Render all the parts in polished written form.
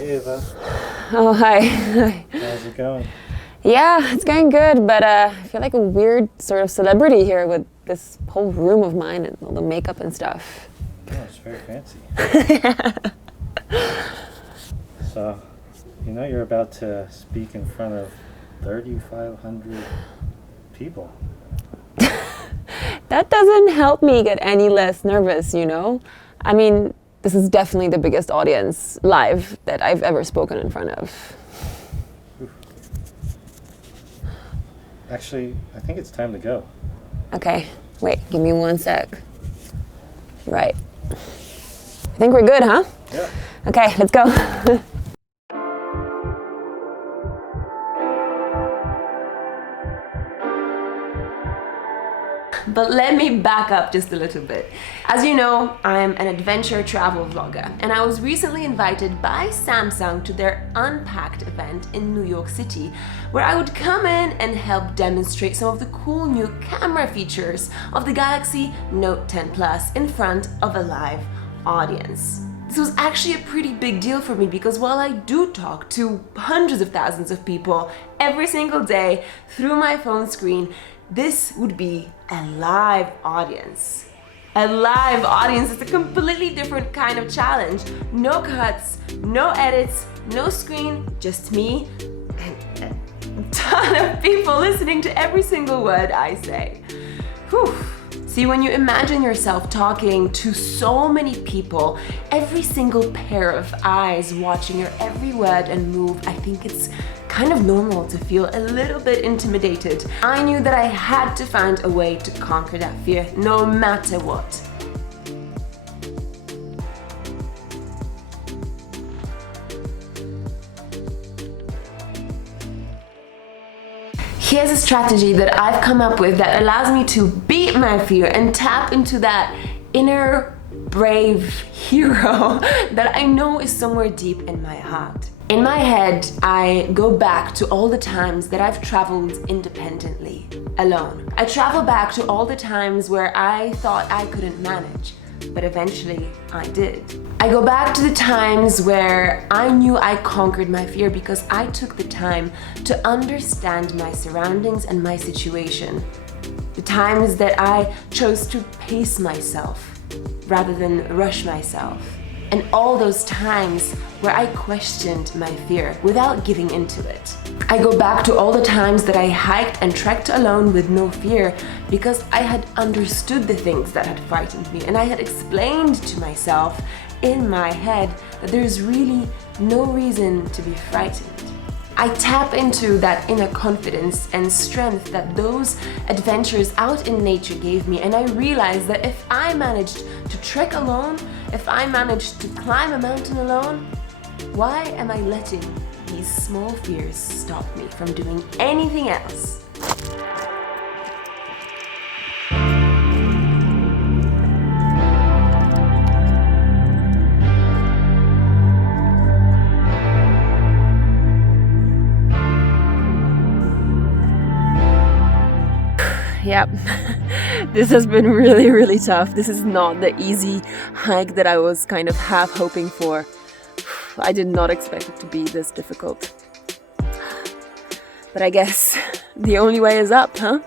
Ava. Oh, hi. How's it going? Yeah, it's going good, but I feel like a weird sort of celebrity here with this whole room of mine and all the makeup and stuff. Yeah, it's very fancy. So, you know you're about to speak in front of 3,500 people. That doesn't help me get any less nervous, you know? I mean, this is definitely the biggest audience live that I've ever spoken in front of. Oof. Actually, I think it's time to go. Okay, wait, give me 1 sec. Right. I think we're good, huh? Yeah. Okay, let's go. But let me back up just a little bit. As you know, I'm an adventure travel vlogger, and I was recently invited by Samsung to their Unpacked event in New York City, where I would come in and help demonstrate some of the cool new camera features of the Galaxy Note 10 Plus in front of a live audience. This was actually a pretty big deal for me because while I do talk to hundreds of thousands of people every single day through my phone screen, this would be a live audience. A live audience is a completely different kind of challenge. No cuts, no edits, no screen, just me and a ton of people listening to every single word I say. Whew. See, when you imagine yourself talking to so many people, every single pair of eyes watching your every word and move, I think it's kind of normal to feel a little bit intimidated. I knew that I had to find a way to conquer that fear, no matter what. Here's a strategy that I've come up with that allows me to beat my fear and tap into that inner brave hero that I know is somewhere deep in my heart. In my head, I go back to all the times that I've traveled independently, alone. I travel back to all the times where I thought I couldn't manage, but eventually I did. I go back to the times where I knew I conquered my fear because I took the time to understand my surroundings and my situation. The times that I chose to pace myself rather than rush myself. And all those times where I questioned my fear without giving into it. I go back to all the times that I hiked and trekked alone with no fear because I had understood the things that had frightened me and I had explained to myself in my head that there's really no reason to be frightened. I tap into that inner confidence and strength that those adventures out in nature gave me, and I realized that if I managed to trek alone, if I managed to climb a mountain alone, why am I letting these small fears stop me from doing anything else? Yep, this has been really, really tough. This is not the easy hike that I was kind of half hoping for. I did not expect it to be this difficult. But I guess the only way is up, huh?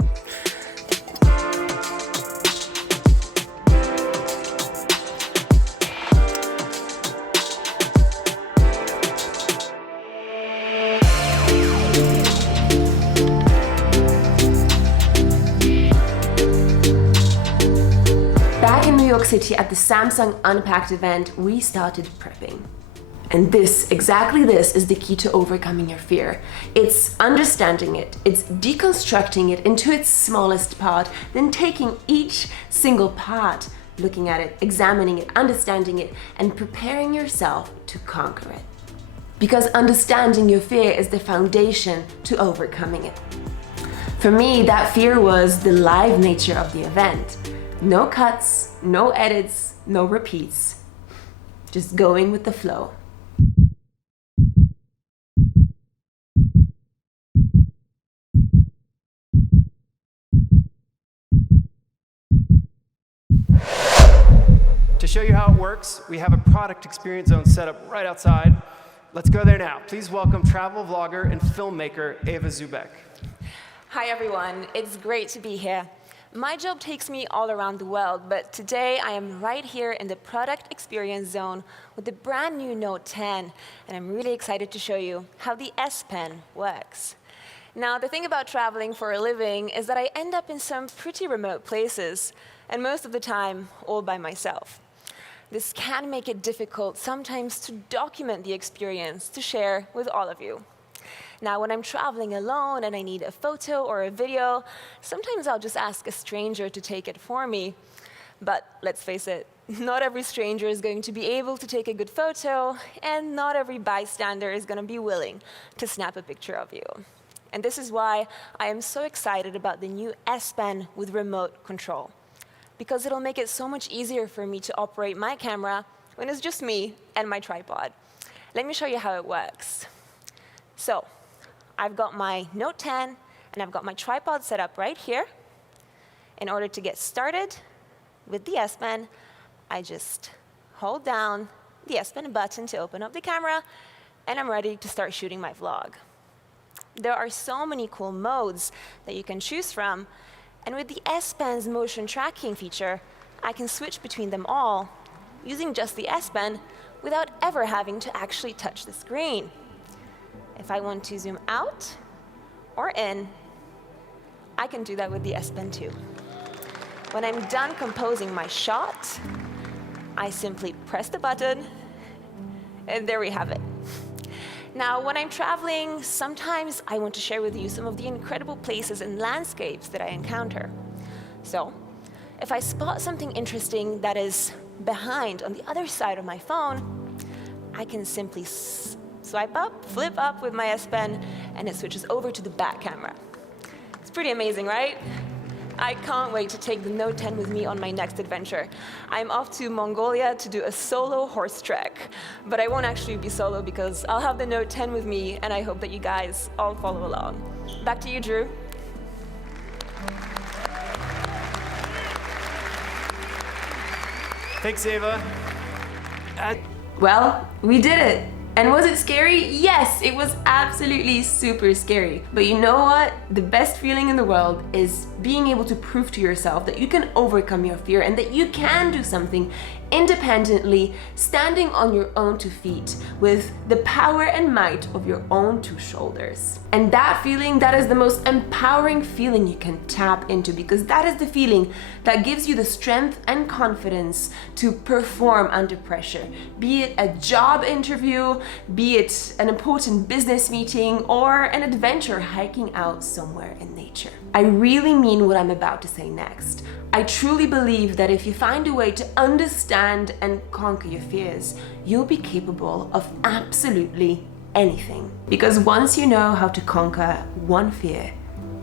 Back in New York City at the Samsung Unpacked event, we started prepping. And exactly this is the key to overcoming your fear. It's understanding it, it's deconstructing it into its smallest part, then taking each single part, looking at it, examining it, understanding it, and preparing yourself to conquer it. Because understanding your fear is the foundation to overcoming it. For me, that fear was the live nature of the event. No cuts, no edits, no repeats. Just going with the flow. To show you how it works, we have a product experience zone set up right outside. Let's go there now. Please welcome travel vlogger and filmmaker Eva Zubek. Hi everyone, it's great to be here. My job takes me all around the world, but today I am right here in the product experience zone with the brand new Note 10, and I'm really excited to show you how the S Pen works. Now, the thing about traveling for a living is that I end up in some pretty remote places, and most of the time all by myself. This can make it difficult sometimes to document the experience to share with all of you. Now, when I'm traveling alone and I need a photo or a video, sometimes I'll just ask a stranger to take it for me. But let's face it, not every stranger is going to be able to take a good photo, and not every bystander is going to be willing to snap a picture of you. And this is why I am so excited about the new S Pen with remote control, because it'll make it so much easier for me to operate my camera when it's just me and my tripod. Let me show you how it works. So, I've got my Note 10, and I've got my tripod set up right here. In order to get started with the S Pen, I just hold down the S Pen button to open up the camera, and I'm ready to start shooting my vlog. There are so many cool modes that you can choose from, and with the S Pen's motion tracking feature, I can switch between them all using just the S Pen without ever having to actually touch the screen. If I want to zoom out or in, I can do that with the S Pen too. When I'm done composing my shot, I simply press the button, and there we have it. Now, when I'm traveling, sometimes I want to share with you some of the incredible places and landscapes that I encounter. So, if I spot something interesting that is behind on the other side of my phone, I can simply swipe up, flip up with my S Pen, and it switches over to the back camera. It's pretty amazing, right? I can't wait to take the Note 10 with me on my next adventure. I'm off to Mongolia to do a solo horse trek, but I won't actually be solo because I'll have the Note 10 with me, and I hope that you guys all follow along. Back to you, Drew. Thanks, Eva. Well, we did it! And was it scary? Yes, it was absolutely super scary. But you know what? The best feeling in the world is being able to prove to yourself that you can overcome your fear and that you can do something independently, standing on your own 2 feet with the power and might of your own 2 shoulders. And that feeling, that is the most empowering feeling you can tap into, because that is the feeling that gives you the strength and confidence to perform under pressure. Be it a job interview, be it an important business meeting, or an adventure hiking out somewhere in nature. I really mean what I'm about to say next. I truly believe that if you find a way to understand and conquer your fears, you'll be capable of absolutely anything. Because once you know how to conquer one fear,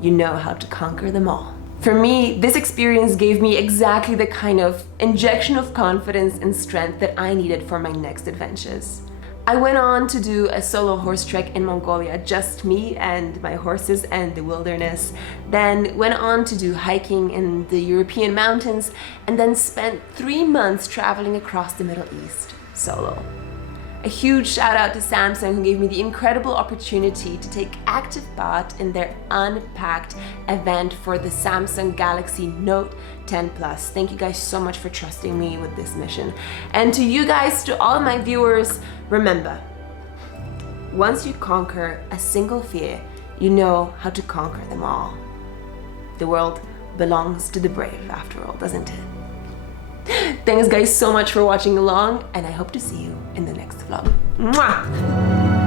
you know how to conquer them all. For me, this experience gave me exactly the kind of injection of confidence and strength that I needed for my next adventures. I went on to do a solo horse trek in Mongolia, just me and my horses and the wilderness. Then went on to do hiking in the European mountains, and then spent 3 months traveling across the Middle East solo. A huge shout out to Samsung, who gave me the incredible opportunity to take active part in their Unpacked event for the Samsung Galaxy Note 10 Plus. Thank you guys so much for trusting me with this mission. And to you guys, to all my viewers, remember, once you conquer a single fear, you know how to conquer them all. The world belongs to the brave after all, doesn't it? Thanks guys so much for watching along, and I hope to see you in the next vlog. Mwah!